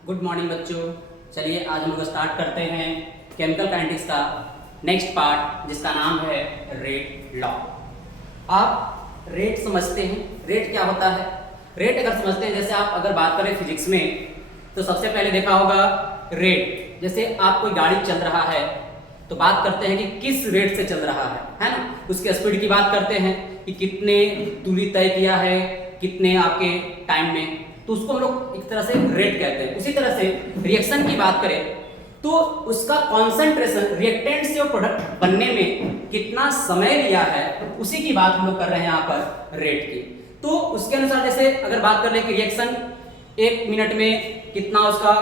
Good morning बच्चों। चलिए आज हम लोग स्टार्ट करते हैं केमिकल काइनेटिक्स का नेक्स्ट पार्ट जिसका नाम है रेट लॉ। आप रेट समझते हैं, रेट क्या होता है? रेट अगर समझते हैं, जैसे आप अगर बात करें फिजिक्स में तो सबसे पहले देखा होगा रेट। जैसे आप कोई गाड़ी चल रहा है तो बात करते हैं कि किस रेट से चल रहा है ना। उसके स्पीड की बात करते हैं कि कितने दूरी तय किया है, कितने आपके टाइम में, तो उसको हम लोग एक तरह से रेट कहते हैं। उसी तरह से रिएक्शन की बात करें तो उसका कॉन्सेंट्रेशन रिएक्टेंट से प्रोडक्ट बनने में कितना समय लिया है, उसी की बात हम लोग कर रहे हैं यहाँ पर रेट की। तो उसके अनुसार जैसे अगर बात कर ले कि रिएक्शन 1 मिनट में कितना उसका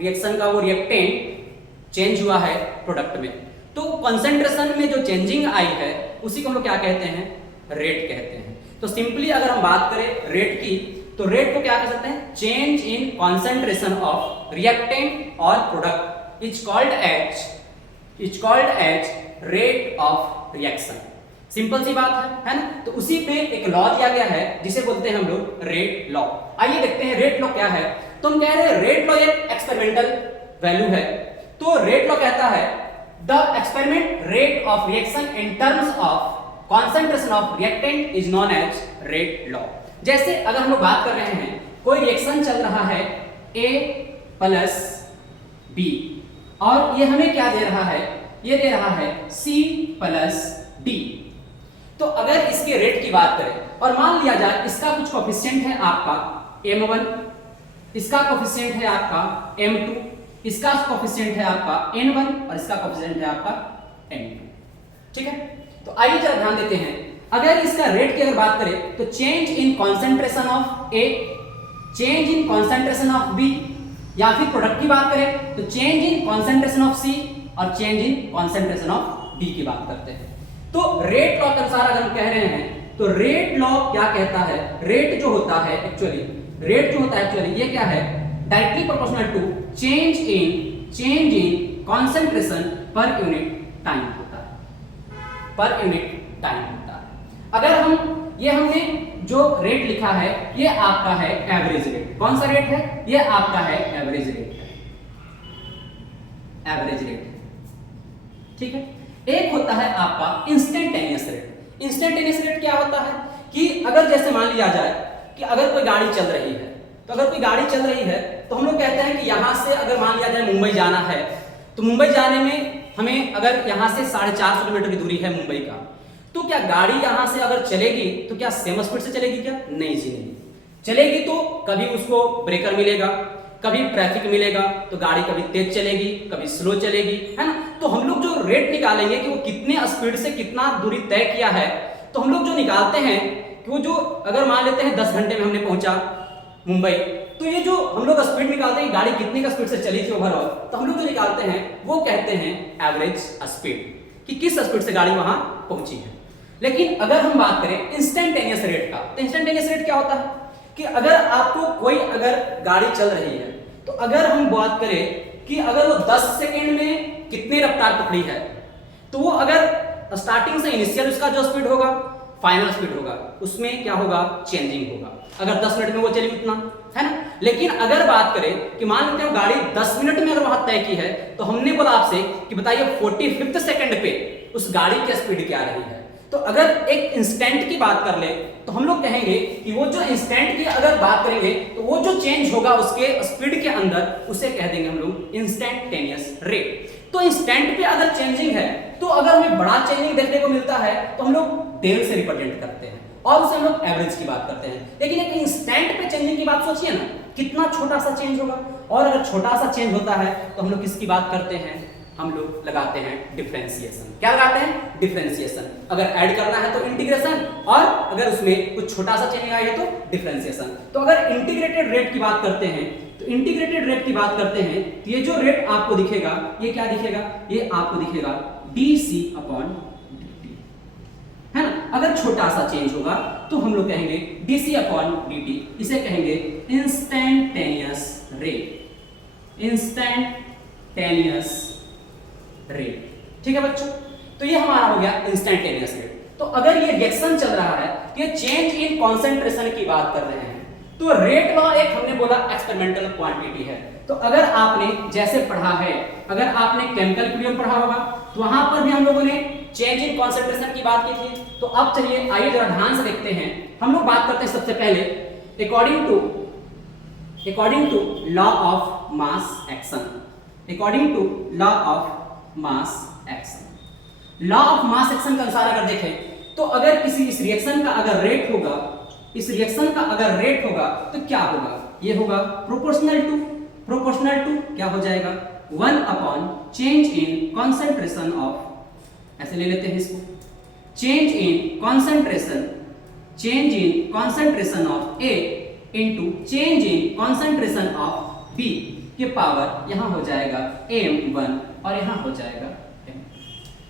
रिएक्शन का वो रिएक्टेंट चेंज हुआ है प्रोडक्ट में, तो कॉन्सेंट्रेशन में जो चेंजिंग आई है उसी को हम लोग क्या कहते हैं? रेट कहते हैं। तो सिंपली अगर हम बात करें रेट की तो रेट को क्या कह सकते हैं? Change in concentration of reactant और product is called as rate of reaction. Simple सी बात है ना। तो उसी पे एक लॉ दिया गया है जिसे बोलते हैं हम लोग रेट लॉ। आइए देखते हैं रेट लॉ क्या है। तो हम कह रहे हैं रेट लॉ एक एक्सपेरिमेंटल वैल्यू है। तो रेट लॉ कहता है the experiment rate of reaction in terms of concentration of reactant is known as rate law. जैसे अगर हम लोग बात कर रहे हैं कोई रिएक्शन चल रहा है A प्लस B और ये हमें क्या दे रहा है? ये दे रहा है C प्लस D। तो अगर इसके रेट की बात करें और मान लिया जाए इसका कुछ कोफिशिएंट है आपका M1, इसका कोफिशिएंट है आपका M2, इसका कोफिशिएंट है आपका N1 और इसका कोफिशिएंट है आपका N2। ठीक है, तो आइए जरा ध्यान देते हैं। अगर इसका रेट की अगर बात करें तो change in concentration of A, change in concentration of B, या फिर प्रोडक्ट की बात करें तो change in concentration of C और change in concentration of D की बात करते हैं। तो रेट लॉ के अनुसार अगर हम कह रहे हैं तो रेट लॉ क्या कहता है? रेट जो होता है एक्चुअली ये क्या है? Directly proportional to change in concentration per unit time होता है, पर यूनिट टाइम होता है। अगर हमने जो रेट लिखा है ये आपका है एवरेज रेट। कौन सा रेट है? ये आपका है एवरेज रेट है, एवरेज रेट। ठीक है, एक होता है आपका इंस्टेंटेनियस रेट। इंस्टेंटेनियस रेट क्या होता है कि अगर जैसे मान लिया जाए कि अगर कोई गाड़ी चल रही है तो हम लोग कहते हैं कि यहां से अगर मान लिया जाए मुंबई जाना है तो मुंबई जाने में हमें अगर यहां से 450 किलोमीटर की दूरी है मुंबई का, तो क्या गाड़ी यहां से अगर चलेगी तो क्या सेम स्पीड से चलेगी? क्या नहीं जी, नहीं चलेगी। तो कभी उसको ब्रेकर मिलेगा, कभी ट्रैफिक मिलेगा, तो गाड़ी कभी तेज चलेगी, कभी स्लो चलेगी, है ना। तो हम लोग जो रेट निकालेंगे कि वो कितने स्पीड से कितना दूरी तय किया है, तो हम लोग जो निकालते हैं कि वो जो अगर मान लेते हैं 10 घंटे में हमने पहुंचा मुंबई, तो ये जो हम लोग स्पीड निकालते हैं गाड़ी कितने का स्पीड से चली थी ओवरऑल, तो हम लोग जो निकालते हैं वो कहते हैं एवरेज स्पीड, कि किस स्पीड से गाड़ी वहां पहुंची है। लेकिन अगर हम बात करें इंस्टेंटेनियस रेट का, तो इंस्टेंटेनियस रेट क्या होता है कि अगर आपको कोई अगर गाड़ी चल रही है तो अगर हम बात करें कि अगर वो 10 सेकेंड में कितनी रफ्तार पकड़ी है, तो वो अगर स्टार्टिंग से इनिशियल उसका जो स्पीड होगा फाइनल स्पीड होगा उसमें क्या होगा? चेंजिंग होगा। अगर 10 मिनट में वो चली उतना, है ना। लेकिन अगर बात करें कि मान लेते हैं गाड़ी 10 मिनट में अगर वहां तय की है, तो हमने बोला आपसे कि बताइए 45वें सेकंड पे उस गाड़ी की स्पीड क्या रही है। तो अगर एक इंस्टेंट की बात कर ले तो हम लोग कहेंगे कि वो जो इंस्टेंट की अगर बात करेंगे तो वो जो चेंज होगा उसके स्पीड के अंदर उसे कह देंगे हम लोग इंस्टेंटेनियस रेट। तो इंस्टेंट पे अगर चेंजिंग है तो अगर हमें बड़ा चेंजिंग देखने को मिलता है तो हम लोग डेल से रिप्रेजेंट करते हैं और उसे हम लोग एवरेज की बात करते हैं। लेकिन एक इंस्टेंट पे चेंजिंग की बात सोचिए ना, कितना छोटा सा चेंज होगा। और अगर छोटा सा चेंज होता है तो हम लोग किसकी बात करते हैं? हम लोग लगाते हैं डिफरेंशिएशन। क्या लगाते हैं? डिफरेंशिएशन। अगर ऐड करना है तो इंटीग्रेशन, और अगर उसमें कुछ छोटा सा चेंज आया है तो डिफरेंशिएशन। तो अगर इंटीग्रेटेड रेट की बात करते हैं तो इंटीग्रेटेड रेट की बात करते हैं तो ये जो रेट आपको दिखेगा ये क्या दिखेगा? ये आपको दिखेगा dc/dt, है ना। अगर छोटा सा चेंज होगा तो हम लोग कहेंगे dc/dt, इसे कहेंगे इंस्टेंटेनियस रेट, इंस्टेंटेनियस रेट। ठीक है बच्चों, तो ये हमारा हो गया इंस्टेंटेनियस रेट। तो अगर ये रिएक्शन चल रहा है, ये चेंज इन कॉन्सेंट्रेशन की बात कर रहे हैं, तो रेट लॉ एक हमने बोला एक्सपेरिमेंटल क्वांटिटी है। तो अगर आपने जैसे पढ़ा है, अगर आपने केमिकल इक्विलिब्रियम पढ़ा होगा तो वहां पर भी हम लोगों ने चेंज इन कॉन्सेंट्रेशन की बात की थी। तो अब चलिए आइए जरा ध्यान से देखते हैं। हम लोग बात करते हैं सबसे पहले according to law of mass action. According to law of mass action, law of mass action के अनुसार अगर देखें तो अगर किसी इस रिएक्शन का अगर रेट होगा, इस रिएक्शन का अगर रेट होगा तो क्या होगा, ये होगा प्रोपोर्शनल टू क्या हो जाएगा 1 upon change in concentration of, ऐसे ले लेते हैं इसको, change in concentration of A into change in concentration of B के पावर यहां हो जाएगा m1 और यहां हो जाएगा m।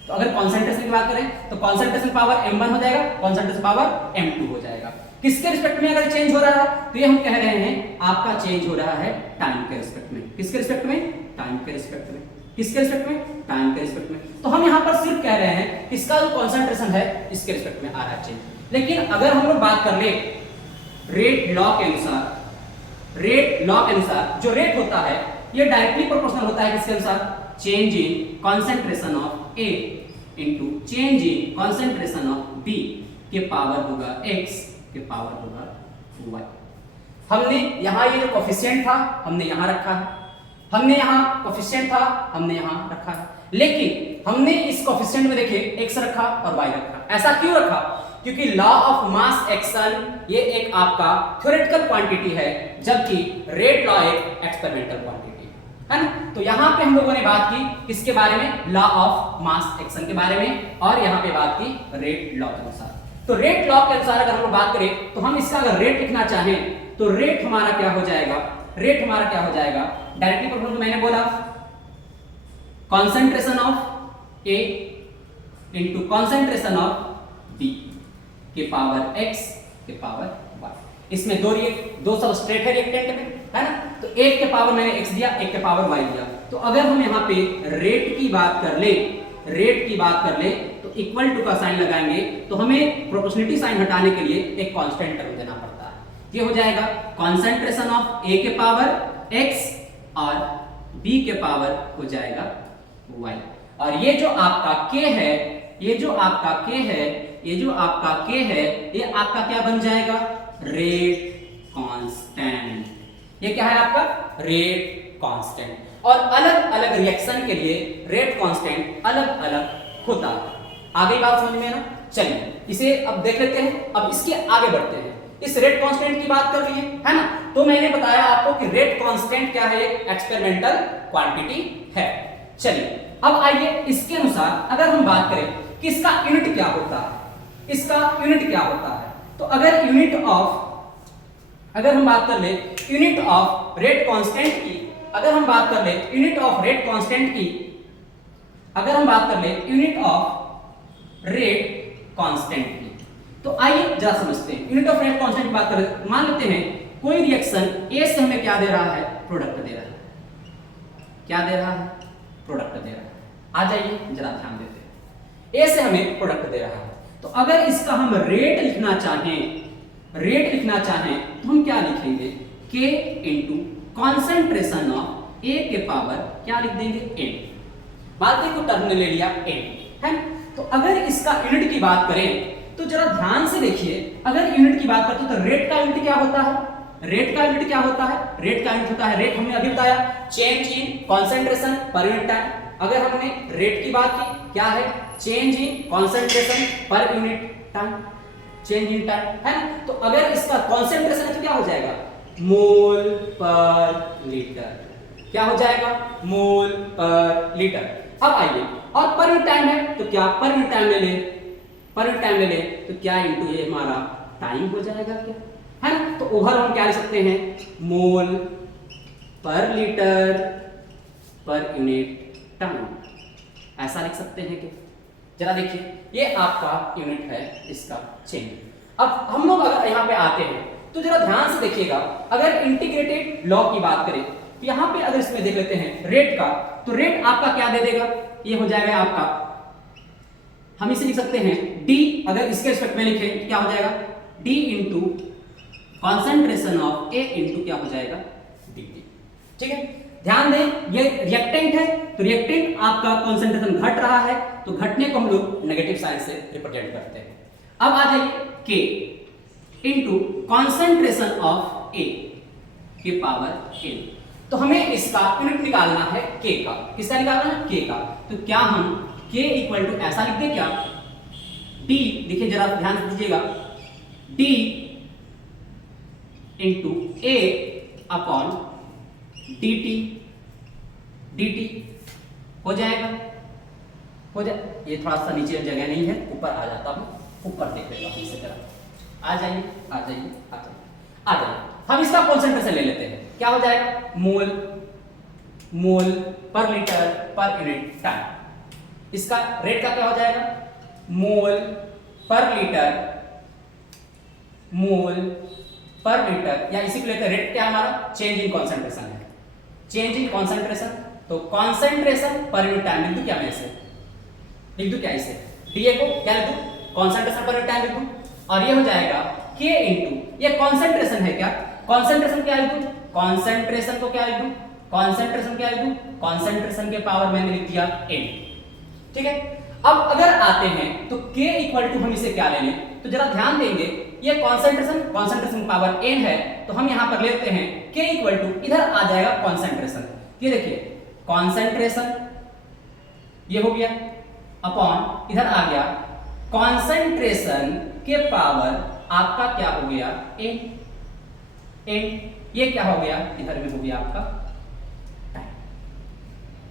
तो अगर कॉन्सेंट्रेशन की बात करें तो कॉन्सेंट्रेशन पावर m1 हो जाएगा, कॉन्सेंट्रेशन पावर m2 हो जाएगा। किसके रिस्पेक्ट में अगर चेंज हो रहा है तो ये हम कह रहे हैं आपका चेंज हो रहा है टाइम के रिस्पेक्ट में। किसके रिस्पेक्ट में? टाइम के रिस्पेक्ट में। किसके रिस्पेक्ट में? टाइम के रिस्पेक्ट में। तो हम यहां पर सिर्फ कह रहे हैं इसका जो कॉन्सेंट्रेशन है इसके रिस्पेक्ट में आ रहा है चेंज। लेकिन अगर हम लोग बात कर ले रेट लॉ के अनुसार जो रेट होता है ये डायरेक्टली प्रोपोर्शनल होता है किसके अनुसार? Change in concentration of A into change in concentration of B के पावर होगा x के पावर होगा y। हमने यहां ये जो कोफिशिएंट था हमने यहां रखा है, हमने यहां कोफिशिएंट था हमने यहां रखा है, लेकिन हमने इस कोफिशिएंट में देखे x रखा और y रखा। ऐसा क्यों रखा? क्योंकि लॉ ऑफ मास एक्शन ये एक आपका थ्योरेटिकल क्वांटिटी है, जबकि रेट लॉ एक एक्सपेरिमेंटल क्वांटिटी है ना। तो यहां पे हम लोगों ने बात की किसके बारे में? लॉ ऑफ मास एक्शन के बारे में, और यहां पे बात की रेट लॉ के अनुसार। तो रेट लॉ के अनुसार अगर हम लोग बात करें तो हम इसका अगर रेट लिखना चाहें तो रेट हमारा क्या हो जाएगा? रेट हमारा क्या हो जाएगा? डायरेक्टली प्रोपोर्शनल मैंने बोला concentration of A into concentration of B के पावर x के पावर y। इसमें दो सबस्ट्रेट है रिएक्टेंट में, है ना। तो एक के पावर मैंने x दिया, एक के पावर y दिया। तो अगर हम यहाँ पे रेट की बात कर ले तो इक्वल टू का साइन लगाएंगे तो हमें प्रोपोर्शनलिटी साइन हटाने के लिए एक कांस्टेंट टर्म देना पड़ता है। ये हो जाएगा कॉन्सेंट्रेशन ऑफ A के पावर x और B के पावर हो जाएगा y। और ये जो आपका k है, ये जो आपका k है ये आपका क्या बन जाएगा? Rate constant. ये क्या है आपका? Rate constant. और अलग अलग रिएक्शन के लिए रेट कांस्टेंट अलग अलग होता है। आगे बात समझ में ना? चलिए इसे अब देख लेते हैं। अब इसके आगे बढ़ते हैं। इस रेट कांस्टेंट की बात कर लिए, है ना। तो मैंने बताया आपको कि रेट कांस्टेंट क्या है? एक्सपेरिमेंटल क्वांटिटी है। चलिए अब आइए इसके अनुसार अगर हम बात करें कि इसका यूनिट क्या होता है, तो अगर हम बात कर ले यूनिट ऑफ रेट कांस्टेंट की, अगर हम बात कर ले यूनिट ऑफ रेट कांस्टेंट की तो आइए जरा समझते हैं। यूनिट ऑफ रेट कांस्टेंट की बात करें, मान लेते हैं कोई रिएक्शन A से हमें क्या दे रहा है? प्रोडक्ट दे रहा है। क्या दे रहा है? प्रोडक्ट दे रहा है। आ जाइए जरा ध्यान देते हैं। A से हमें प्रोडक्ट दे रहा है, तो अगर इसका हम रेट लिखना चाहें तो हम क्या लिखेंगे? K into concentration of A के पावर क्या लिख देंगे? n। बात को टर्म ने ले लिया n, है। तो अगर इसका यूनिट की बात करें तो जरा ध्यान से देखिए। अगर यूनिट की बात करते तो रेट का यूनिट क्या होता है? रेट का यूनिट होता है, रेट हमने अभी बताया, change in concentration per unit time. अगर हमने रेट की बात की, क्या है? Change in concentration per unit time, change in time, है ना। तो अगर इसका कॉन्सेंट्रेशन है तो क्या हो जाएगा? मोल पर लीटर। क्या हो जाएगा? मोल पर लीटर। अब आइए, और पर यूनिट टाइम है तो क्या? पर यूनिट टाइम ले ले तो क्या इनटू ये हमारा टाइम हो जाएगा क्या, है ना। तो ओवरऑल हम क्या लिख सकते हैं? मोल पर लीटर पर यूनिट टाइम, ऐसा लिख सकते हैं कि जरा देखिए ये आपका यूनिट है इसका चेंज। अब हम लोग अगर यहाँ पे आते हैं तो जरा ध्यान से देखिएगा। अगर इंटीग्रेटेड लॉ की बात करें तो यहाँ पे अगर इसमें देख लेते हैं रेट का, तो रेट आपका क्या दे देगा? ये हो जाएगा आपका, हम इसे लिख सकते हैं d। अगर इसके रिस्पेक्ट में लिखें क्या हो जाएगा? d into concentration of A into क्या हो जाएगा dt। ठीक है, ध्यान दें ये रिएक्टेंट है, तो रिएक्टेंट आपका कॉन्सेंट्रेशन घट रहा है, तो घटने को हम लोग नेगेटिव साइन से रिप्रेजेंट करते हैं। अब आ जाइए k इंटू कॉन्सेंट्रेशन ऑफ ए के पावर n। तो हमें इसका यूनिट निकालना है k का। किसका निकालना है? k का। तो क्या हम k इक्वल टू ऐसा लिख दें क्या, d, देखिए जरा ध्यान से दीजिएगा, d into a upon dt हो जाएगा, हो जाए। ये थोड़ा सा नीचे जगह नहीं है, ऊपर आ जाता हूं, ऊपर देख लेगा इसी तरह। आ जाइए आ जाइए आ जाइए आ जाइए। हम इसका कॉन्सेंट्रेशन ले लेते हैं, क्या हो जाएगा, मोल पर लीटर पर यूनिट टाइम। इसका रेट का क्या हो जाएगा, मोल पर लीटर, या इसी को लेकर रेट क्या हमारा, चेंज इन कॉन्सेंट्रेशन है, चेंज इन कॉन्सेंट्रेशन। तो कॉन्सेंट्रेशन पर यूनिट टाइम लिख दूं क्या, मैं इसे लिख दूं क्या, इसे डीए को क्या लिख दूं, कॉन्सेंट्रेशन पर यूनिट टाइम लिख दूं, और ये हो जाएगा के इंटू, ये कॉन्सेंट्रेशन है क्या, कॉन्सेंट्रेशन क्या लिख दूं, कॉन्सेंट्रेशन को क्या लिख दूं, कॉन्सेंट्रेशन क्या लिख दूं, कॉन्सेंट्रेशन के पावर मैंने लिख दिया n। ठीक है, अब अगर आते हैं तो k इक्वल टू हम इसे क्या ले लें, तो जरा ध्यान देंगे, ये कॉन्सेंट्रेशन पावर n है, तो हम यहां पर लेते हैं k इक्वल टू, इधर आ जाएगा कॉन्सेंट्रेशन, ये देखिए कॉन्सेंट्रेशन ये हो गया, अपॉन इधर आ गया कॉन्सेंट्रेशन के पावर आपका क्या हो गया n, ये क्या हो गया, इधर में हो गया आपका टाइम।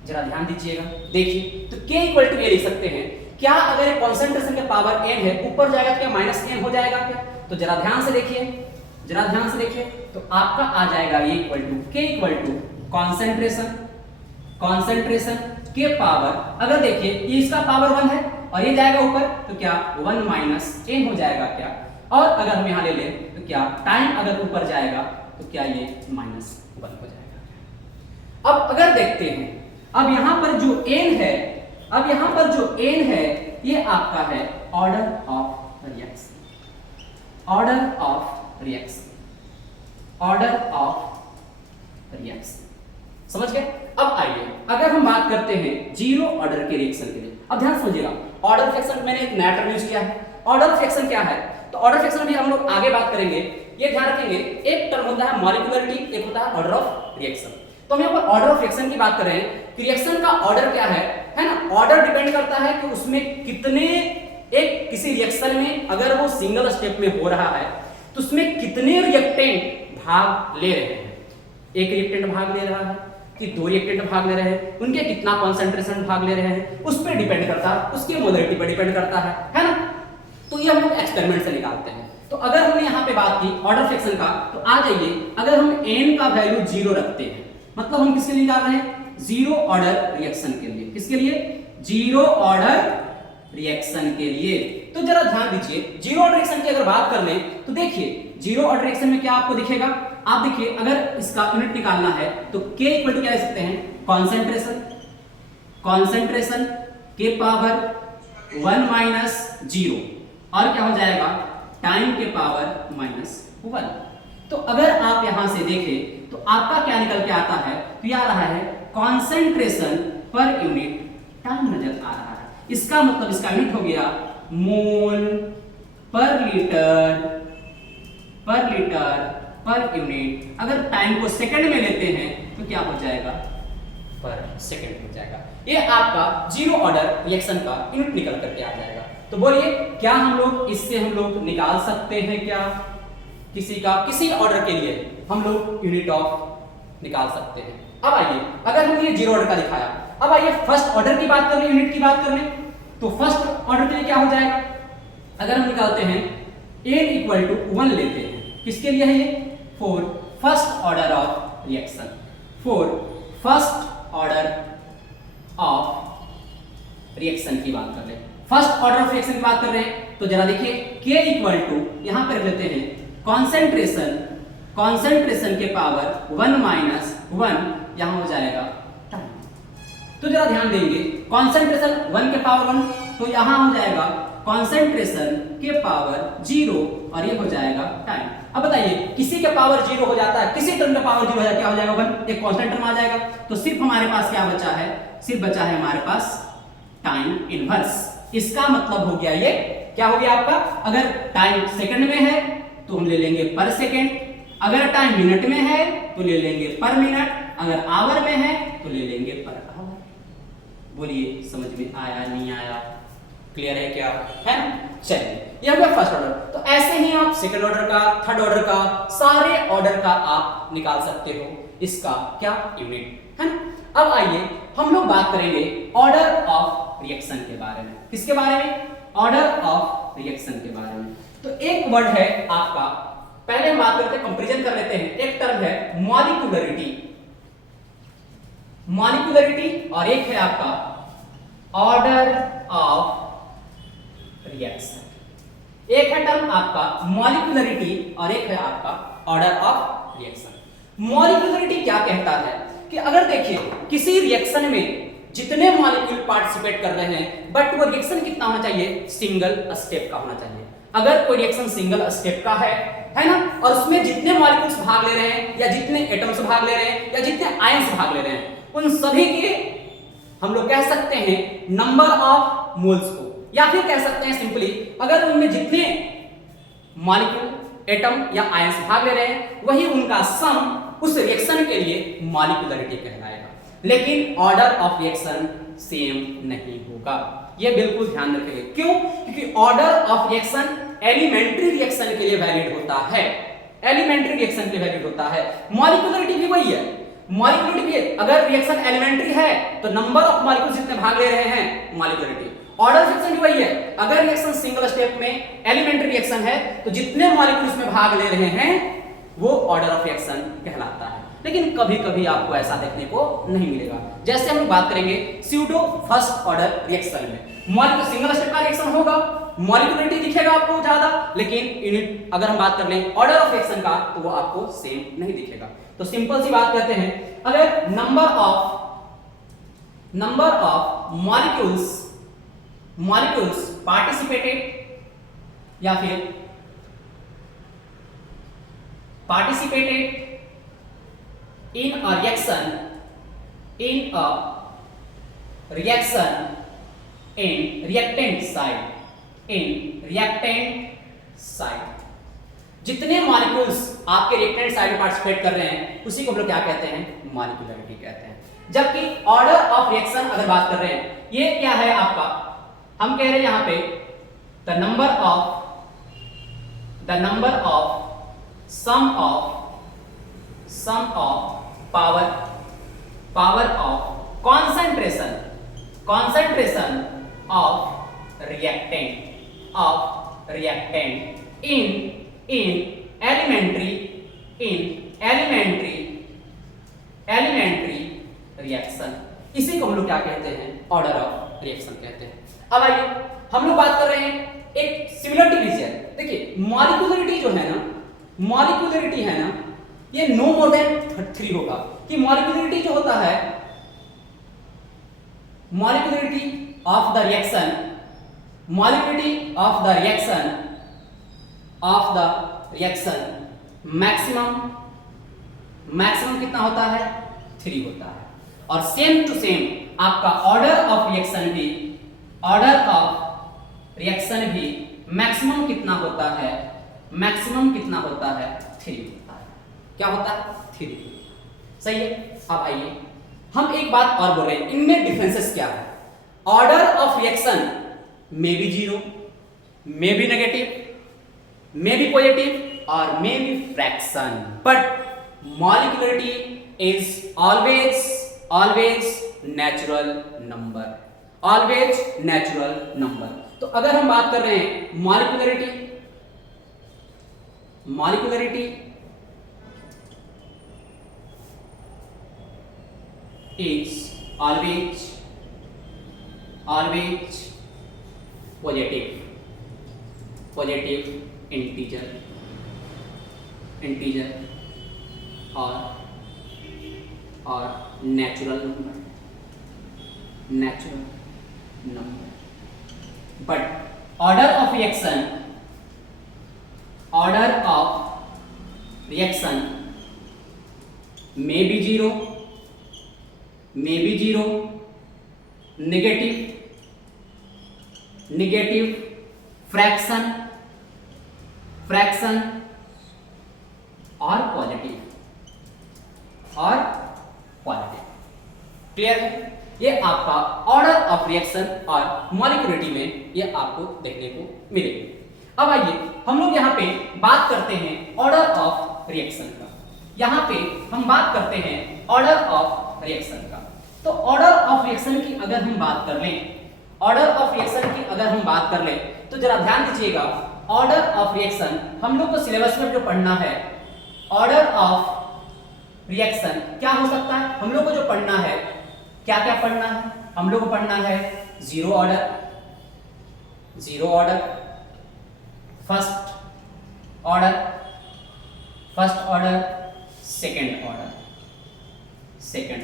जरा ध्यान दीजिएगा, देखिए तो k इक्वल टू ये लिख सकते हैं क्या, अगर ये कॉन्सेंट्रेशन के पावर n है, ऊपर जाएगा तो क्या माइनस n हो जाएगा क्या, तो जरा ध्यान से देखिए, जरा ध्यान से देखिए, तो आपका आ जाएगा ये equal to k equal to concentration के पावर, अगर देखिए ये इसका पावर 1 है और ये जाएगा ऊपर, तो क्या 1 माइनस n हो जाएगा क्या, और अगर हम यहां ले लें तो क्या टाइम अगर ऊपर जाएगा तो क्या ये माइनस 1 हो जाएगा। अब अगर देखते हैं, अब यहां पर जो n है, अब यहां पर जो n है ये आपका है order of reaction, order of reaction, order of reaction, समझ गए। अब आइए अगर हम बात करते हैं जीरो ऑर्डर के रिएक्शन के लिए, अब ध्यान समझिएगा, ऑर्डर फ्रैक्शन मैंने एक नया टर्म यूज किया है, ऑर्डर फ्रैक्शन क्या है, तो ऑर्डर फ्रैक्शन भी हम लोग आगे बात करेंगे, ये ध्यान रखेंगे, एक टर्म होता है मॉलिक्यूलरिटी, एक होता है ऑर्डर ऑफ रिएक्शन। तो हम यहाँ पर ऑर्डर ऑफ रिएक्शन की बात कर रहे हैं, रिएक्शन का ऑर्डर क्या है ना, ऑर्डर डिपेंड करता है कि उसमें कितने, एक किसी रिएक्शन में अगर वो सिंगल स्टेप में हो रहा है तो उसमें कितने रिएक्टेंट भाग ले रहे हैं, एक रिएक्टेंट भाग ले रहा है कि 2 रिएक्टेंट भाग ले रहे हैं, उनके कितना कॉन्सेंट्रेशन भाग ले रहे हैं, उस पर डिपेंड करता है, उसकी मोलरिटी पर डिपेंड करता है ना। तो ये हम लोग एक्सपेरिमेंट से निकालते हैं। तो अगर हमने यहाँ पे बात की ऑर्डर फ्रैक्शन का, तो आ जाइए, अगर हम n का वैल्यू 0 रखते हैं, मतलब हम किसके लिए निकाल रहे हैं, जीरो ऑर्डर रिएक्शन के लिए, किसके लिए, जीरो ऑर्डर रिएक्शन के लिए। तो जरा ध्यान दीजिए, जीरो ऑर्डर रिएक्शन की अगर बात कर लें तो देखिए जीरो ऑर्डर रिएक्शन में क्या आपको दिखेगा, आप देखिए अगर इसका यूनिट निकालना है तो k इक्वल टू क्या लिख सकते हैं, कॉन्सेंट्रेशन के पावर 1 माइनस 0, और क्या हो जाएगा, टाइम के पावर माइनस 1। तो अगर आप यहां से देखें तो आपका क्या निकल के आता है, तो ये आ रहा है कॉन्सेंट्रेशन पर यूनिट टाइम नजर आ रहा है। इसका मतलब इसका यूनिट हो गया मोल पर लीटर पर यूनिट। अगर टाइम को सेकंड में लेते हैं तो क्या हो जाएगा, पर सेकंड हो जाएगा। ये आपका जीरो ऑर्डर रिएक्शन का यूनिट निकल करके आ जाएगा। तो बोलिए क्या हम लोग इससे हम लोग निकाल सकते हैं क्या, किसी ऑर्डर के लिए हम लोग यूनिट ऑफ निकाल सकते हैं। अब आइए अगर हमने ये जीरो ऑर्डर का दिखाया, अब आइए फर्स्ट ऑर्डर की बात कर ले, यूनिट की बात कर ले, तो फर्स्ट ऑर्डर के लिए क्या हो जाएगा, अगर हम निकालते हैं n इक्वल टू 1 लेते हैं, किसके लिए है ये, for first order of reaction, for first order of reaction की बात कर ले, फर्स्ट ऑर्डर ऑफ रिएक्शन की बात कर रहे हैं। तो जरा देखिए k इक्वल टू यहां पर लेते हैं कॉन्सेंट्रेशन के पावर 1 माइनस 1, यहां हो जाएगा टाइम। तो जरा ध्यान देंगे, कॉन्सेंट्रेशन 1 के पावर 1, तो यहां हो जाएगा कॉन्सेंट्रेशन के पावर 0 और ये हो जाएगा टाइम। अब बताइए किसी के पावर 0 हो जाता है, किसी टर्म का पावर 0 हो जाता है, क्या हो जाएगा 1, एक कांस्टेंट टर्म आ जाएगा। तो सिर्फ हमारे पास क्या बचा है, सिर्फ बचा है हमारे पास टाइम इनवर्स। इसका मतलब हो गया ये क्या हो गया आपका, अगर टाइम सेकंड में है तो हम ले लेंगे पर सेकंड, अगर टाइम मिनट में है तो ले लेंगे पर मिनट, अगर आवर में है तो ले लेंगे पर आवर। बोलिए समझ में आया नहीं आया, क्लियर है क्या, है ना। चलिए ये हो गया फर्स्ट ऑर्डर। तो ऐसे ही आप सेकंड ऑर्डर का, थर्ड ऑर्डर का, सारे ऑर्डर का आप निकाल सकते हो इसका क्या यूनिट, है ना। अब आइए हम लोग बात करेंगे ऑर्डर ऑफ रिएक्शन के बारे में। किसके बारे में, ऑर्डर ऑफ रिएक्शन के बारे में। तो एक वर्ड है आपका, पहले हम बात करते हैं, कंपैरिजन कर लेते हैं। एक टर्म है मॉलिक्यूलरिटी, मॉलिक्यूलरिटी, और एक है आपका ऑर्डर ऑफ रिएक्शन। एक है टर्म आपका मॉलिक्यूलरिटी और एक है आपका ऑर्डर ऑफ रिएक्शन। मॉलिक्यूलरिटी क्या कहता है कि अगर देखिए किसी रिएक्शन में जितने मॉलिक्यूल पार्टिसिपेट कर रहे हैं, बट वो रिएक्शन कितना होना चाहिए, सिंगल स्टेप का होना चाहिए। अगर कोई रिएक्शन सिंगल स्टेप का है ना, और उसमें जितने मॉलिक्यूल्स भाग ले रहे हैं या जितने एटम्स भाग ले रहे हैं या जितने आयंस भाग ले रहे हैं, उन सभी के हम लोग कह सकते हैं नंबर ऑफ मोल्स को, या फिर कह सकते हैं सिंपली अगर उनमें जितने मॉलिक्यूल, एटम या आयंस भाग ले रहे हैं वही उनका सम उस रिएक्शन के लिए मॉलिक्यूलरिटी कहलाएगा। लेकिन ऑर्डर ऑफ रिएक्शन सेम नहीं होगा, यह बिल्कुल ध्यान रखिए। क्यों, क्योंकि order of reaction elementary reaction के लिए वैलिड होता है, एलिमेंट्री रिएक्शन के लिए वैलिड होता है। मॉलिक्यूलरिटी भी वही है, मॉलिक्यूलरिटी भी अगर रिएक्शन एलिमेंट्री है तो नंबर ऑफ मॉलिक्यूल्स जितने भाग ले रहे हैं मॉलिक्यूलरिटी। ऑर्डर रिएक्शन भी वही है, अगर रिएक्शन सिंगल स्टेप में एलिमेंट्री रिएक्शन है तो जितने मॉलिक्यूल्स में भाग ले रहे हैं वो ऑर्डर ऑफ रिएक्शन कहलाता है। लेकिन कभी कभी आपको ऐसा देखने को नहीं मिलेगा। जैसे हम बात करेंगे स्यूडो फर्स्ट ऑर्डर रिएक्शन में मॉलिक्यूल सिंगल स्टेप का रिएक्शन होगा, मॉलिक्यूलरिटी दिखेगा आपको ज्यादा, लेकिन यूनिट अगर हम बात कर लें ऑर्डर ऑफ रिएक्शन का तो वो आपको सेम नहीं दिखेगा। तो सिंपल सी बात कहते हैं, अगर नंबर ऑफ मॉलिक्यूल्स पार्टिसिपेटेड या फिर participated in a reaction in reactant side, जितने मॉलिक्यूल्स आपके रिएक्टेंट साइड में पार्टिसिपेट कर रहे हैं उसी को हम लोग क्या कहते हैं, मॉलिक्यूलरिटी कहते हैं। जबकि ऑर्डर ऑफ रिएक्शन अगर बात कर रहे हैं, ये क्या है आपका, हम कह रहे हैं यहां पे the number of sum of power of concentration of reactant in elementary reaction, इसी को हम लोग क्या कहते हैं, ऑर्डर ऑफ रिएक्शन कहते हैं। अब आइए हम लोग बात कर रहे हैं एक सिमिलरिटी लीजिए। देखिए मॉलिक्यूलरिटी जो है ना, मॉलिक्यूलरिटी है ना, ये नो मोर देन 3 होगा। कि मॉलिक्यूलरिटी जो होता है, molecularity of the reaction maximum कितना होता है, 3 होता है। और सेम टू सेम आपका ऑर्डर ऑफ रिएक्शन भी मैक्सिमम कितना होता है, 3 होता है। क्या होता है, 3। सही है। अब आइए हम एक बात और बोल रहे हैं, इनमें डिफरेंसेस क्या है। Order of reaction may be 0, may be negative, may be positive और may be fraction, but molecularity is always natural number. तो अगर हम बात कर रहे हैं molecularity is always positive integer और natural number, but order of reaction may be zero, negative, fraction और पॉजिटिव क्लियर है। ये आपका ऑर्डर ऑफ रिएक्शन और मॉलिक्यूलरिटी में ये आपको देखने को मिलेगी। अब आइए हम लोग यहाँ पे बात करते हैं ऑर्डर ऑफ रिएक्शन का। यहाँ पे हम बात करते हैं ऑर्डर ऑफ रिएक्शन का। तो ऑर्डर ऑफ रिएक्शन की अगर हम बात कर लें, तो जरा ध्यान दीजिएगा, ऑर्डर ऑफ रिएक्शन हम लोग को सिलेबस में जो पढ़ना है, ऑर्डर ऑफ रिएक्शन क्या हो सकता है, हम लोग को जो पढ़ना है, क्या क्या पढ़ना है, हम लोग को पढ़ना है zero order, first order, second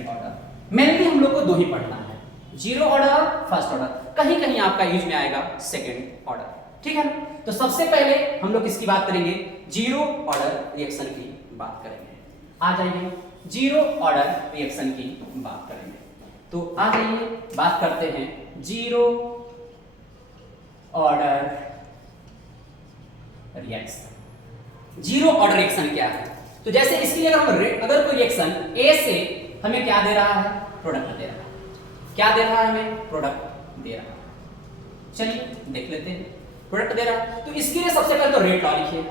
order. Mainly हम लोग को दो ही पढ़ना है, जीरो ऑर्डर और फर्स्ट ऑर्डर। कहीं कहीं आपका यूज में आएगा सेकेंड ऑर्डर, ठीक है ना। तो सबसे पहले हम लोग किसकी बात करेंगे, जीरो ऑर्डर रिएक्शन की बात करेंगे। आ जाइए जीरो ऑर्डर रिएक्शन की बात करेंगे। तो आ जाइए बात करते हैं zero order reaction. Zero order reaction क्या है, तो जैसे इसके लिए अगर कोई रिएक्शन ए से हमें क्या दे रहा है, प्रोडक्ट दे रहा है। क्या दे रहा है हमें, प्रोडक्ट दे रहा है। चलिए देख लेते हैं, प्रोडक्ट दे रहा है। तो इसके लिए सबसे पहले तो रेट लॉ लिखिए।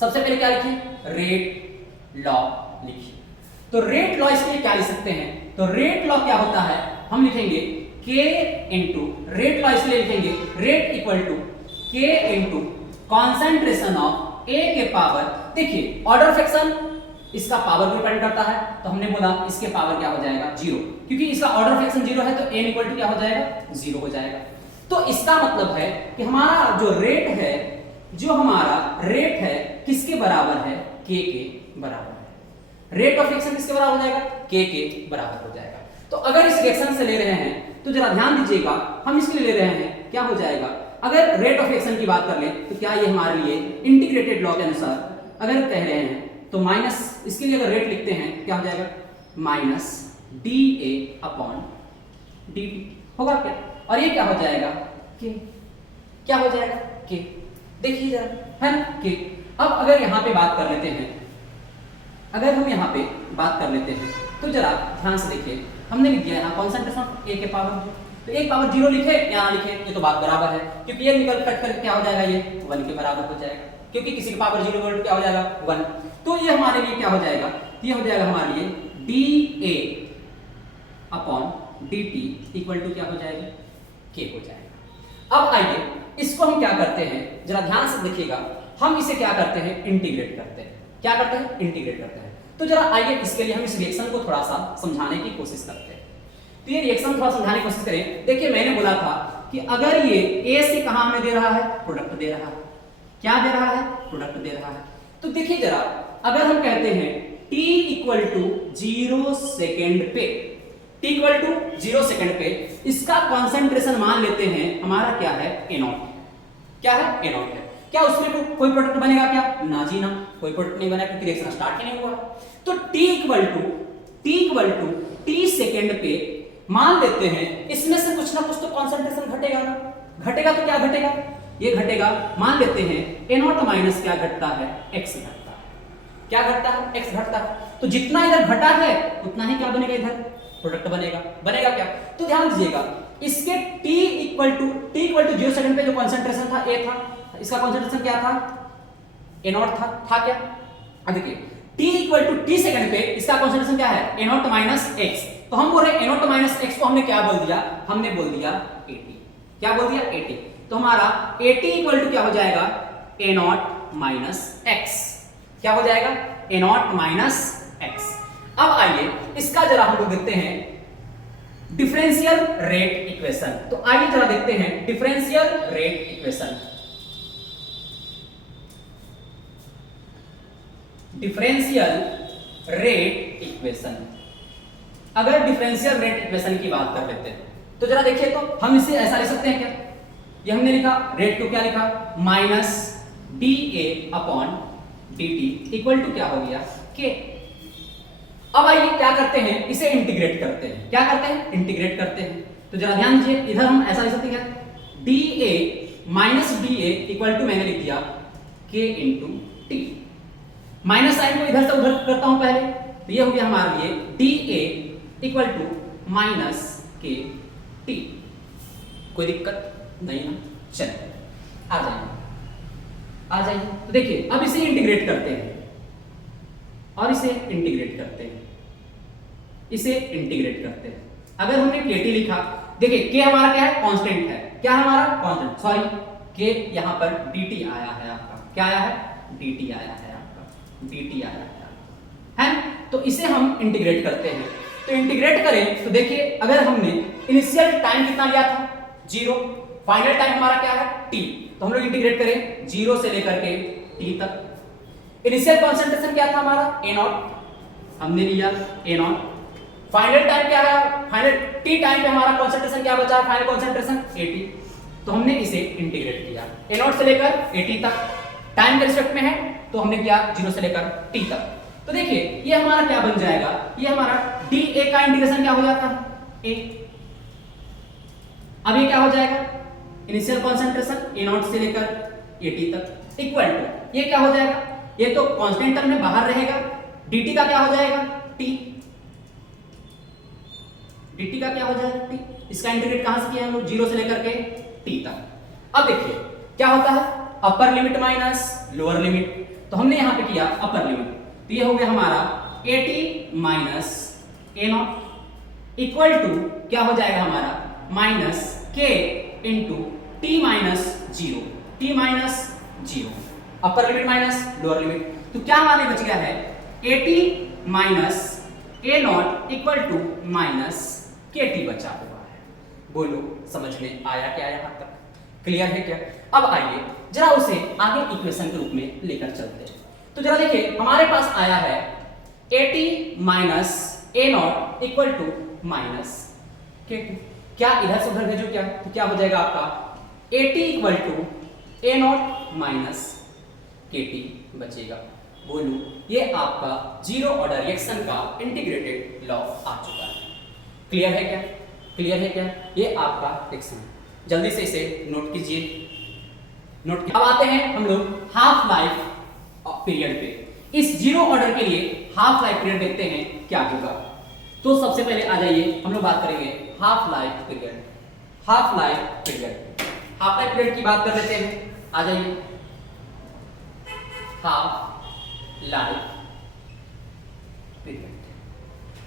सबसे पहले क्या लिखिए, रेट लॉ लिखिए। तो रेट लॉ इसके लिए क्या लिख सकते हैं, तो रेट लॉ क्या होता है, हम लिखेंगे K इंटू, रेट लॉ इसलिए लिखेंगे rate equal to K into concentration of A के पावर, देखिए ऑर्डर ऑफ रिएक्शन इसका पावर भी डिपेंड करता है, तो हमने बोला इसके पावर क्या हो जाएगा, जीरो, क्योंकि इसका ऑर्डर ऑफ रिएक्शन जीरो है तो n इक्वल टू क्या हो जाएगा, जीरो हो जाएगा। तो इसका मतलब है कि हमारा जो रेट है किसके बराबर है, k के बराबर है। रेट ऑफ रिएक्शन किसके बराबर हो जाएगा, k के बराबर हो जाएगा। तो अगर इस रिएक्शन से ले रहे हैं तो जरा ध्यान दीजिएगा, हम इसके लिए ले रहे हैं, क्या हो जाएगा, अगर रेट ऑफ रिएक्शन की बात कर ले तो क्या ये हमारे लिए इंटीग्रेटेड लॉ के अनुसार अगर कह रहे हैं तो माइनस, इसके लिए अगर रेट लिखते हैं क्या हो जाएगा, माइनस dA अपॉन dt होगा क्या, और ये क्या हो जाएगा, k, क्या हो जाएगा, k, देखिए जरा, है ना k। अब अगर यहाँ पे बात कर लेते हैं, अगर हम यहाँ पे बात कर लेते हैं तो जरा ध्यान से देखिए, हमने लिख दिया यहाँ कॉन्सेंट्रेशन a के पावर, तो एक पावर जीरो लिखे यहाँ लिखे, ये तो बात बराबर है, क्योंकि ये निकल कट कर क्या हो जाएगा, ये 1 के बराबर हो जाएगा, क्योंकि किसी के पावर जीरो क्या हो जाएगा, 1। तो ये हमारे लिए क्या हो जाएगा, ये हो जाएगा हमारे लिए dA upon dt equal to क्या हो जाएगा, k हो जाएगा। अब आइए इसको हम क्या करते हैं, जरा ध्यान से देखिएगा, हम इसे क्या करते हैं, इंटीग्रेट करते हैं। क्या करते हैं, इंटीग्रेट करते हैं। तो जरा आइए इसके लिए हम इस रिएक्शन को थोड़ा सा समझाने की कोशिश करते हैं। तो ये रिएक्शन थोड़ा समझाने की कोशिश करें। देखिए मैंने बोला था कि अगर ये A से कहां हमें दे रहा है, प्रोडक्ट दे रहा है, क्या दे रहा है, प्रोडक्ट दे रहा है। तो देखिए जरा, अगर हम कहते हैं t इक्वल टू 0 सेकेंड पे, t इक्वल टू 0 सेकेंड पे इसका कॉन्सेंट्रेशन मान लेते हैं हमारा क्या है, A0, क्या है, A0 है। क्या उसमें कोई प्रोडक्ट बनेगा क्या, ना जी ना, कोई प्रोडक्ट नहीं बना क्योंकि रिएक्शन स्टार्ट ही नहीं हुआ। तो t equal to t second पे मान लेते हैं इसमें से कुछ ना कुछ तो कॉन्सेंट्रेशन घटेगा ना, घटेगा तो क्या घटेगा, ये घटेगा, मान लेते हैं A0 माइनस क्या घटता है, x घटता है। क्या घटता है, x घटता है। तो जितना इधर घटा है उतना ही क्या बनेगा, इधर प्रोडक्ट बनेगा क्या। तो ध्यान दीजिएगा, इसके t इक्वल टू 0 सेकंड पे जो कॉन्सेंट्रेशन था A था, इसका कॉन्सेंट्रेशन क्या था, A0 था क्या। अब देखिए t equal to t second पे इसका कॉन्सेंट्रेशन क्या है, A0 माइनस x। तो हम बोल रहे हैं A0 माइनस x को हमने क्या बोल दिया, हमने बोल दिया AT। क्या बोल दिया, AT। तो हमारा AT इक्वल टू क्या हो जाएगा, A0 माइनस x। क्या हो जाएगा, A0 माइनस x। अब आइए इसका जरा हम लोग देखते हैं डिफरेंशियल रेट इक्वेशन। तो आइए जरा देखते हैं differential rate equation. Differential rate equation, अगर डिफरेंशियल रेट इक्वेशन की बात कर लेते हैं तो जरा देखिए, तो हम इसे ऐसा लिख सकते हैं क्या, ये हमने लिखा रेट को क्या लिखा minus D A upon D T equal to क्या हो गया के। अब आइए क्या करते हैं, इसे इंटीग्रेट करते हैं। क्या करते हैं, इंटीग्रेट करते हैं। तो जरा ध्यान दीजिए, इधर हम ऐसा लिख सकते हैं D A minus D A equal to मैंने लिख दिया के इंटू टी। माइनस साइन को इधर से उधर करता हूं पहले, तो ये हो गया हमारे लिए D A equal to minus K T. कोई दिक्कत नहीं ना, चलिए आ जाइए। तो देखिए अब इसे इंटीग्रेट करते हैं और इसे इंटीग्रेट करते हैं, इसे इंटीग्रेट करते हैं। अगर हमने kt लिखा, देखिए k हमारा क्या है कांस्टेंट है, क्या है हमारा कांस्टेंट, सॉरी k यहां पर dt आया है आपका, क्या आया है dt आया है आपका, dt आया है आपका, है। तो इसे हम इंटीग्रेट करते हैं। तो इंटीग्रेट करें तो देखिए अगर हमने इनिशियल टाइम कितना लिया था 0, फाइनल टाइम हमारा क्या है t, तो हम लोग इंटीग्रेट करें 0 से लेकर के t तक। इनिशियल कंसंट्रेशन क्या था हमारा a0, हमने लिया a0। फाइनल टाइम क्या है, फाइनल t टाइम पे हमारा कंसंट्रेशन क्या बचा, फाइनल कंसंट्रेशन 80। तो हमने इसे इंटीग्रेट किया a0 से लेकर 80 तक, टाइम के रिस्पेक्ट में है तो हमने किया 0 से लेकर t तक। तो देखिए ये हमारा क्या बन जाएगा, ये हमारा dA का इंटीग्रेशन क्या हो जाता है a। अब ये क्या हो जाएगा इनिशियल कंसंट्रेशन a0 से लेकर 80 तक इक्वल टू ये क्या हो जाएगा, ये तो कांस्टेंट टर्म में बाहर रहेगा, dt का क्या हो जाएगा t, dt का क्या हो जाएगा t। इसका इंटीग्रेट कहां से किया हम लोग 0 से लेकर के t तक। अब देखिए क्या होता है अपर लिमिट माइनस लोअर लिमिट, तो हमने यहां पे किया अपर लिमिट, तो ये हो गया हमारा 80 माइनस a0 इक्वल टू क्या हो जाएगा हमारा minus k into t minus 0, t minus 0, upper limit minus lower limit. तो क्या हमारे बच गया है 80 minus a0 equal to minus kt बचा हुआ है। बोलो समझ में आया क्या यहां तक, क्लियर है क्या। अब आइए जरा उसे आगे इक्वेशन के रूप में लेकर चलते हैं। तो जरा देखिए हमारे पास आया है 80 minus a0 equal to minus kt। क्या इधर से उधर भेजो क्या, तो क्या हो जाएगा आपका 80 equal to a0 minus kt बचेगा। बोलू ये आपका जीरो ऑर्डर रिएक्शन का इंटीग्रेटेड लॉ आ चुका है। क्लियर है क्या, क्लियर है क्या, ये आपका रिएक्शन है। जल्दी से इसे नोट कीजिए, नोट। अब आते हैं हम लोग हाफ लाइफ पीरियड पे। इस जीरो ऑर्डर के लिए हाफ लाइफ पीरियड देखते हैं क्या होगा। तो सबसे पहले आ जाइए हम लोग बात करेंगे half life period. Half life period, half life period की बात कर लेते हैं। आ जाइए half life period.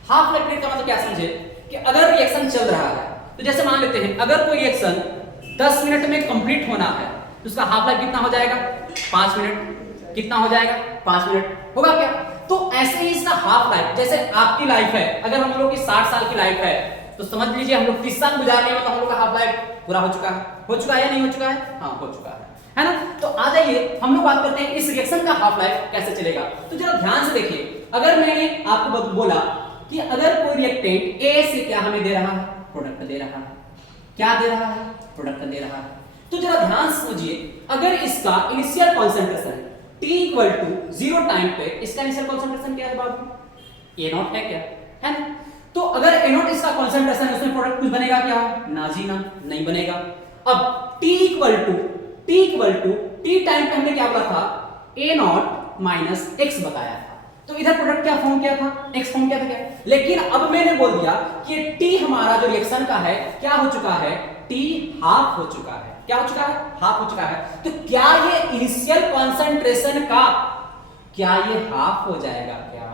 Half life period का मतलब क्या समझे कि अगर रिएक्शन चल रहा है, तो जैसे मान लेते हैं अगर कोई रिएक्शन 10 मिनट में कंप्लीट होना है तो उसका हाफ लाइफ कितना हो जाएगा 5 मिनट। कितना हो जाएगा 5 मिनट होगा क्या। तो ऐसे ही इसका हाफ लाइफ, जैसे आपकी लाइफ है, अगर हम लोग की 60 साल की लाइफ है तो समझ लीजिए हम लोग 30 साल गुजारने में तो हम लोग का हाफ लाइफ पूरा हो चुका है। हो चुका है या नहीं हो चुका है, हाँ हो चुका है ना। तो आ जाइए हम लोग बात करते हैं इस रिएक्शन का हाफ लाइफ कैसे चलेगा। तो जरा ध्यान से देखिए, अगर मैंने आपको बोला कि अगर कोई रिएक्टेंट A से क्या हमें दे रहा है, प्रोडक्ट दे रहा है, क्या दे रहा है, प्रोडक्ट दे रहा है। तो जरा ध्यान से समझिए, अगर इसका initial concentration t equal to 0 time पे, इसका इनिशियल कंसंट्रेशन क्या है बाबू a0 है क्या, है ना। तो अगर a0 इसका कंसंट्रेशन है, उसमें प्रोडक्ट कुछ बनेगा क्या, ना जी ना, नहीं बनेगा। अब t equal to t time पे हमने क्या बोला था a0 माइनस x बताया था, तो इधर प्रोडक्ट क्या फॉर्म किया था, x फॉर्म किया था क्या। लेकिन अब मैंने बोल दिया कि t हमारा जो रिएक्शन का है क्या हो चुका है, t हाफ हो चुका है। क्या हो चुका है, हाफ हो चुका है। तो क्या ये इनिशियल कंसंट्रेशन का क्या ये हाफ हो जाएगा क्या,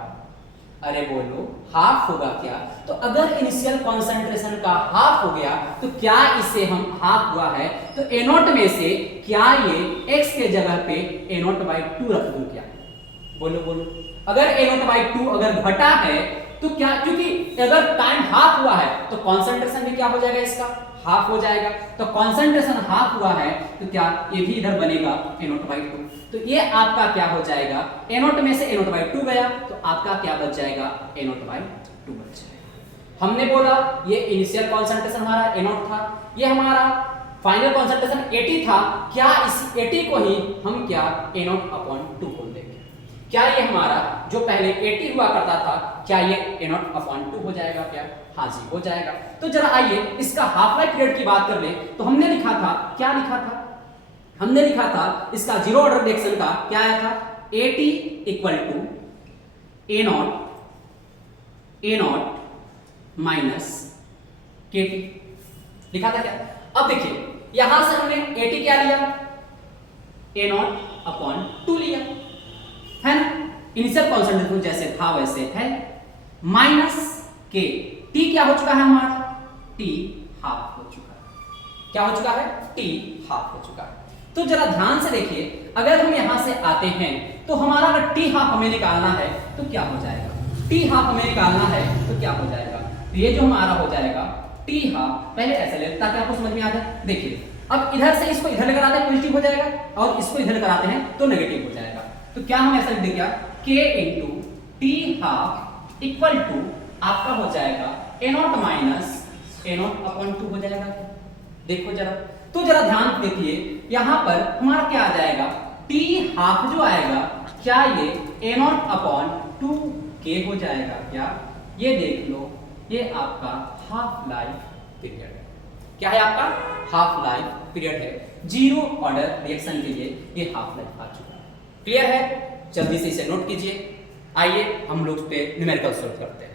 अरे बोलो हाफ होगा क्या। तो अगर इनिशियल कंसंट्रेशन का हाफ हो गया तो क्या इसे हम हाफ हुआ है तो a0 में से क्या ये x के जगह पे a0/2 रख दूं क्या, बोलो बोलो। अगर a0/2 अगर घटा है तो क्या, क्योंकि अगर टाइम हाफ हुआ है तो कंसंट्रेशन भी क्या हो जाएगा, इसका हाफ हो जाएगा। तो कंसंट्रेशन हाफ हुआ है तो क्या ये भी इधर बनेगा a0/2। तो ये आपका क्या हो जाएगा, a0 में से a0/2 गया तो आपका क्या बच जाएगा, a0/2 बच जाएगा। हमने बोला ये इनिशियल कंसंट्रेशन हमारा a0 था, ये हमारा फाइनल कंसंट्रेशन 80 था, क्या इस 80 को ही हम क्या A0/2 बोल देंगे? क्या ये हमारा जो पहले 80 हुआ करता था, क्या ये A0/2 हो जाएगा क्या? हाँ जी हो जाएगा। तो जरा आइए इसका हाफ लाइफ पीरियड की बात कर ले। तो हमने लिखा था, क्या लिखा था? हमने लिखा था इसका जीरो ऑर्डर रिएक्शन का क्या आया था? AT equal to A0 minus KT लिखा था क्या? अब देखिए यहां से हमने AT क्या लिया? A0/2 लिया है ना, इनिशियल कॉन्सेंट्रेशन जैसे था वैसे है, माइनस के T क्या हो चुका है हमारा? T हाफ हो चुका है। क्या हो चुका है? T हाफ हो चुका है। तो जरा ध्यान से देखिए, अगर हम यहां से आते हैं तो हमारा अगर T हाफ हमें निकालना है तो क्या हो जाएगा? T हाफ हमें निकालना है तो क्या हो जाएगा? तो ये जो हमारा हो जाएगा T हाफ, पहले ऐसे ले ताकि आपको समझ में आ जाए। देखिए अब इधर से इसको इधर लेकर आते हैं पॉजिटिव हो जाएगा, और इसको इधर लेकर आते हैं तो नेगेटिव हो जाएगा। तो क्या हम ऐसा लिख देंगे क्या? K into T half equal to आपका हो जाएगा A0 माइनस A0/2 हो जाएगा। देखो जरा, तो जरा ध्यान देखिए यहां पर हमारा क्या आ जाएगा? T हाफ जो आएगा क्या ये A0/2 K हो जाएगा क्या? ये देख लो, ये आपका हाफ लाइफ पीरियड है। क्या है आपका? हाफ लाइफ पीरियड है। जीरो ऑर्डर रिएक्शन के लिए ये हाफ लाइफ आ चुका है। क्लियर है? जल्दी से इसे नोट कीजिए। आइए हम लोग पे न्यूमेरिकल सॉल्व करते हैं।